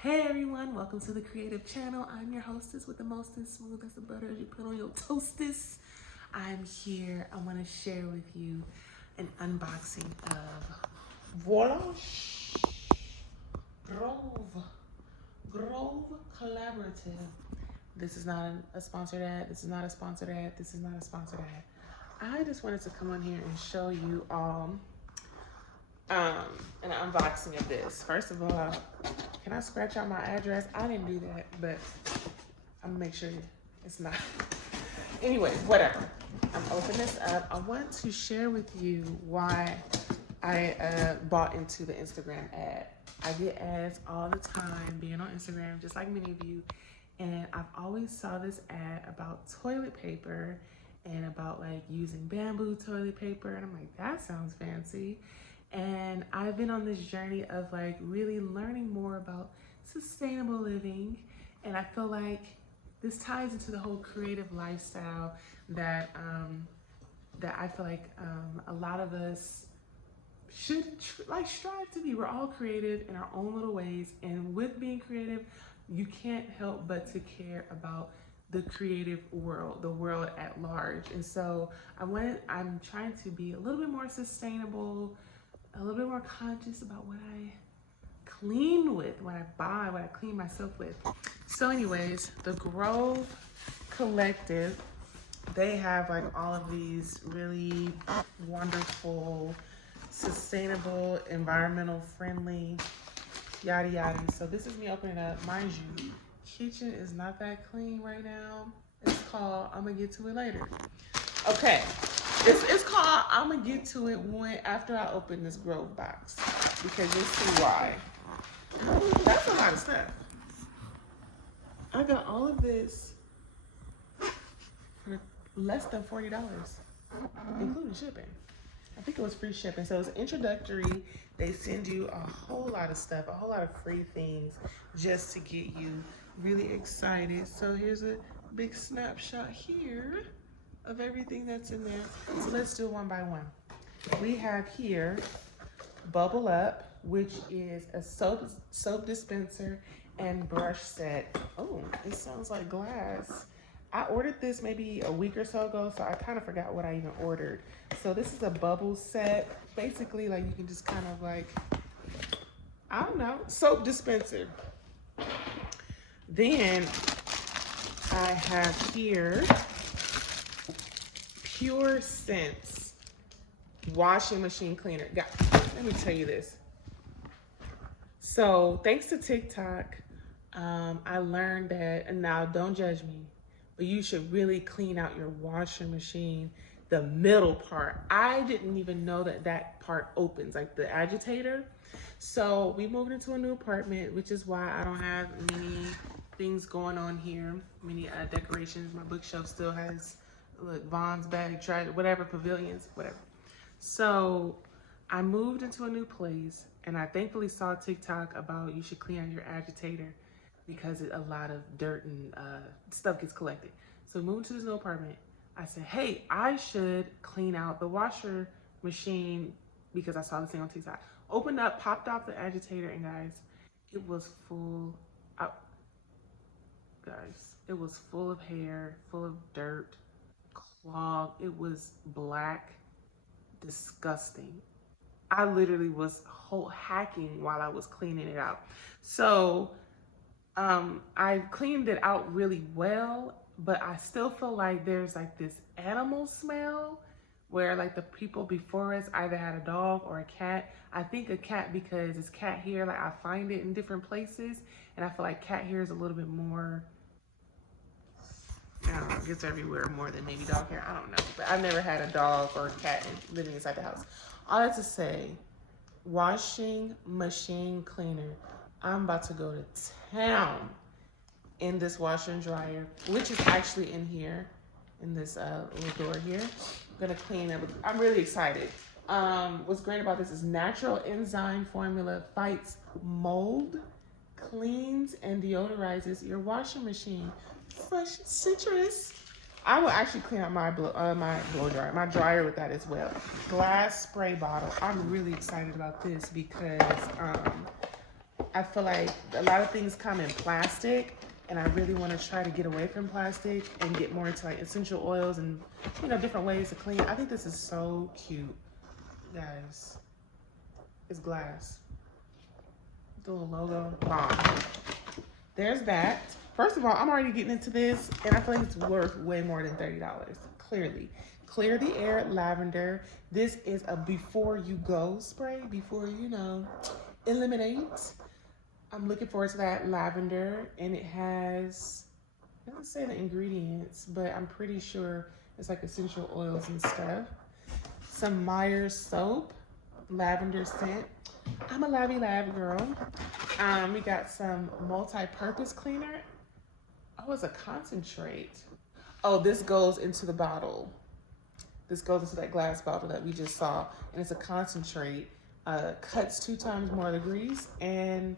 Hey everyone, welcome to the Creative Channel. I'm your hostess with the most and smooth as the butter you put on your toasters. I'm here. I want to share with you an unboxing of Voila Grove Collaborative. This is not a sponsored ad. This is not a sponsored ad. This is not a sponsored ad. I just wanted to come on here and show you all an unboxing of this. First of all, can I scratch out my address? I didn't do that, but I'm gonna make sure it's not. Anyway, whatever. I'm opening this up. I want to share with you why I bought into the Instagram ad. I get ads all the time being on Instagram, just like many of you. And I've always saw this ad about toilet paper and about like using bamboo toilet paper. And I'm like, that sounds fancy. And I've been on this journey of like really learning more about sustainable living. And I feel like this ties into the whole creative lifestyle that I feel like a lot of us should strive to be. We're all creative in our own little ways. And with being creative, you can't help but to care about the creative world, the world at large. And so I'm trying to be a little bit more sustainable, a little bit more conscious about what I clean with, what I buy, what I clean myself with. So anyways, the Grove Collective, they have like all of these really wonderful, sustainable, environmental friendly, yada yada. So this is me opening it up. Mind you, kitchen is not that clean right now. It's called, I'm gonna get to it later. Okay. It's called, I'm gonna get to it after I open this Grove box, because you'll see why. That's a lot of stuff. I got all of this for less than $40, including shipping. I think it was free shipping. So it's introductory. They send you a whole lot of stuff, a whole lot of free things just to get you really excited. So here's a big snapshot here of everything that's in there. So let's do it one by one. We have here Bubble Up, which is a soap dispenser and brush set. Oh, it sounds like glass. I ordered this maybe a week or so ago, so I kind of forgot what I even ordered. So this is a bubble set. Basically, like you can just kind of like, I don't know, soap dispenser. Then I have here Pure Sense washing machine cleaner. God, let me tell you this. So thanks to TikTok, I learned that, and now don't judge me, but you should really clean out your washing machine, the middle part. I didn't even know that that part opens, like the agitator. So we moved into a new apartment, which is why I don't have many things going on here, many decorations. My bookshelf still has look, Vaughn's bag, whatever, pavilions, whatever. So I moved into a new place, and I thankfully saw TikTok about you should clean out your agitator because a lot of dirt and stuff gets collected. So we moved to this new apartment. I said, hey, I should clean out the washer machine because I saw this thing on TikTok. Opened up, popped off the agitator, and guys, it was full of, it was full of hair, full of dirt, clogged. It was black, disgusting. I literally was hacking while I was cleaning it out. So I cleaned it out really well, but I still feel like there's like this animal smell where like the people before us either had a dog or a cat. I think a cat because it's cat hair. Like I find it in different places, and I feel like cat hair is a little bit more, I don't know, it gets everywhere more than maybe dog hair. I don't know, but I've never had a dog or a cat living inside the house. All that to say, washing machine cleaner. I'm about to go to town in this washer and dryer, which is actually in here, in this little door here. I'm gonna clean it. I'm really excited. What's great about this is natural enzyme formula fights mold, cleans, and deodorizes your washing machine. Fresh citrus. I will actually clean out my blow dryer, my dryer with that as well. Glass spray bottle. I'm really excited about this because I feel like a lot of things come in plastic, and I really want to try to get away from plastic and get more into like essential oils and, you know, different ways to clean. I think this is so cute, guys. It's glass. The little logo. Bomb. There's that. First of all, I'm already getting into this, and I feel like it's worth way more than $30. Clearly. Clear the Air Lavender. This is a before you go spray, before you know, eliminate. I'm looking forward to that lavender, and it has, it doesn't say the ingredients, but I'm pretty sure it's like essential oils and stuff. Some Myers soap, lavender scent. I'm a Labby Lab girl. We got some multi-purpose cleaner. Oh, it's a concentrate. Oh, this goes into the bottle. This goes into that glass bottle that we just saw, and it's a concentrate. Cuts 2 times more the grease, and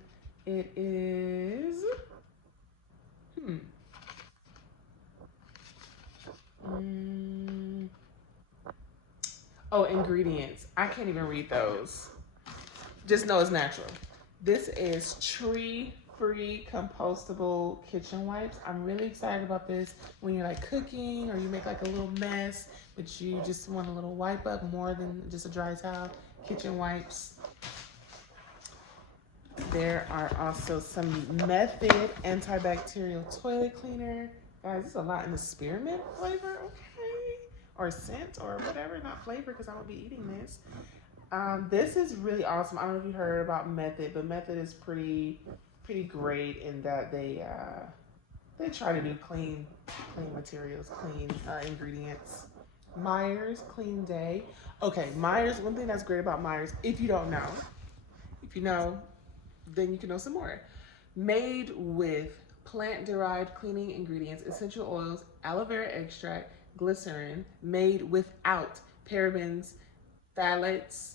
it is, oh, ingredients. I can't even read those. Just know it's natural. This is tree-free compostable kitchen wipes. I'm really excited about this when you're like cooking or you make like a little mess, but you just want a little wipe up more than just a dry towel. Kitchen wipes. There are also some Method antibacterial toilet cleaner. Guys, there's a lot in the spearmint flavor, okay? Or scent or whatever, not flavor because I won't be eating this. This is really awesome. I don't know if you heard about Method, but Method is pretty great in that they try to do clean materials, clean ingredients. Myers Clean Day. Okay, Myers, one thing that's great about Myers, if you don't know, if you know, then you can know some more. Made with plant-derived cleaning ingredients, essential oils, aloe vera extract, glycerin, made without parabens, phthalates,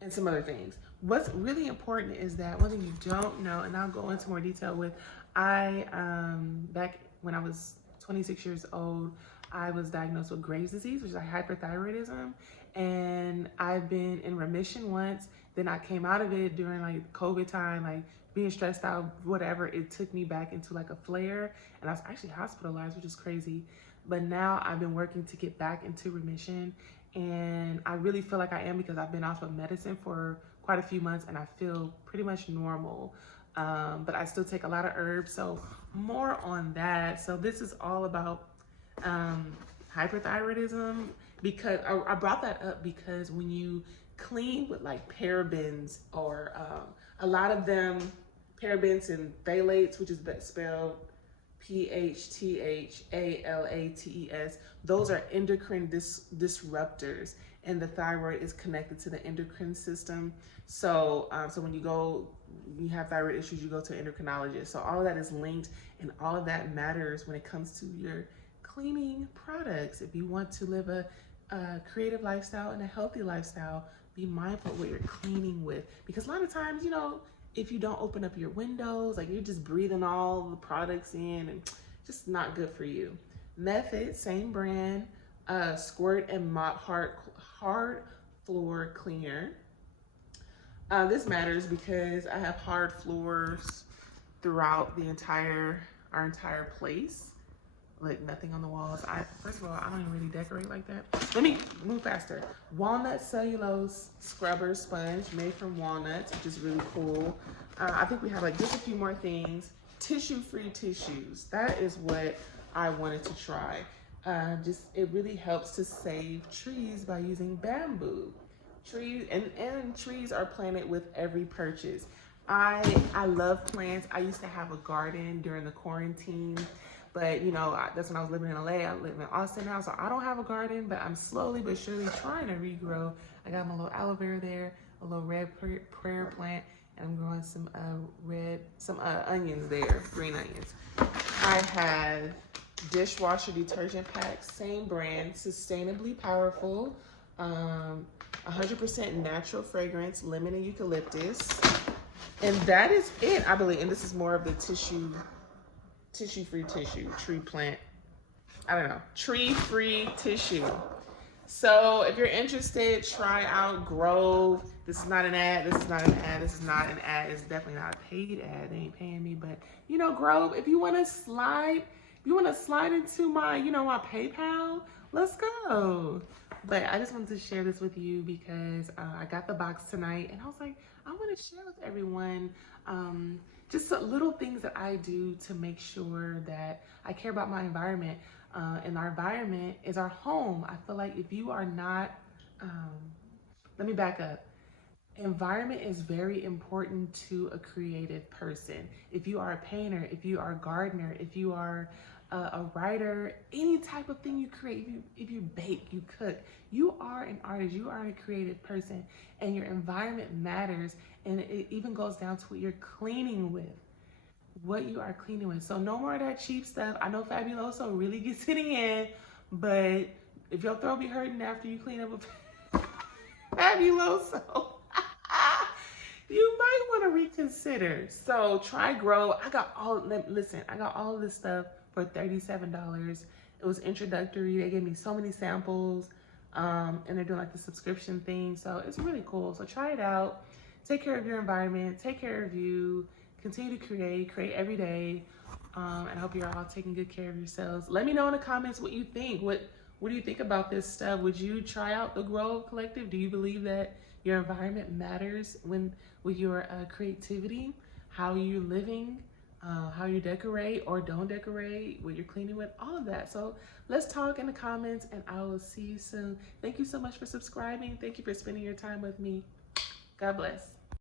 and some other things. What's really important is that one thing you don't know, and I'll go into more detail with, back when I was 26 years old, I was diagnosed with Graves' disease, which is like hyperthyroidism, and I've been in remission once. Then I came out of it during like COVID time, like being stressed out, whatever. It took me back into like a flare, and I was actually hospitalized, which is crazy. But now I've been working to get back into remission, and I really feel like I am because I've been off of medicine for quite a few months, and I feel pretty much normal. But I still take a lot of herbs, so more on that. So this is all about hyperthyroidism, because I brought that up because when you clean with like parabens or a lot of them, parabens and phthalates, which is spelled PHTHALATES, those are endocrine disruptors, and the thyroid is connected to the endocrine system. So so when you have thyroid issues, you go to an endocrinologist. So all of that is linked, and all of that matters when it comes to your cleaning products. If you want to live a creative lifestyle and a healthy lifestyle, be mindful of what you're cleaning with, because a lot of times, you know, if you don't open up your windows, like you're just breathing all the products in, and just not good for you. Method, same brand, Squirt and Mop hard floor cleaner. This matters because I have hard floors throughout our entire place. Like nothing on the walls. First of all, I don't even really decorate like that. Let me move faster. Walnut cellulose scrubber sponge made from walnuts, which is really cool. I think we have like just a few more things. Tissue-free tissues. That is what I wanted to try. It really helps to save trees by using bamboo. Trees and trees are planted with every purchase. I love plants. I used to have a garden during the quarantine. But, you know, that's when I was living in LA. I live in Austin now, so I don't have a garden, but I'm slowly but surely trying to regrow. I got my little aloe vera there, a little red prayer plant, and I'm growing some onions there, green onions. I have dishwasher detergent packs, same brand, sustainably powerful, 100% natural fragrance, lemon and eucalyptus. And that is it, I believe. And this is more of the tissue-free tissue, tree plant. I don't know, tree-free tissue. So if you're interested, try out Grove. This is not an ad. This is not an ad. This is not an ad. It's definitely not a paid ad. They ain't paying me, but you know, Grove. If you want to slide, into my, my PayPal, let's go. But I just wanted to share this with you because I got the box tonight, and I was like, I want to share with everyone. Just little things that I do to make sure that I care about my environment. And our environment is our home. I feel like if you are not, let me back up. Environment is very important to a creative person. If you are a painter, if you are a gardener, if you are a writer, any type of thing you create, if you bake, you cook, you are an artist, you are a creative person, and your environment matters. And it even goes down to what you're cleaning with. What you are cleaning with. So no more of that cheap stuff. I know Fabuloso really gets it in, but if your throat be hurting after you clean up with Fabuloso, you might want to reconsider. So try Grow. I got all of this stuff for $37. It was introductory. They gave me so many samples, and they're doing like the subscription thing. So it's really cool. So try it out. Take care of your environment. Take care of you. Continue to create every day. And I hope you're all taking good care of yourselves. Let me know in the comments what you think. What do you think about this stuff? Would you try out the Grove Collective? Do you believe that your environment matters with your creativity? How you're living, how you decorate or don't decorate, what you're cleaning with, all of that. So let's talk in the comments, and I will see you soon. Thank you so much for subscribing. Thank you for spending your time with me. God bless.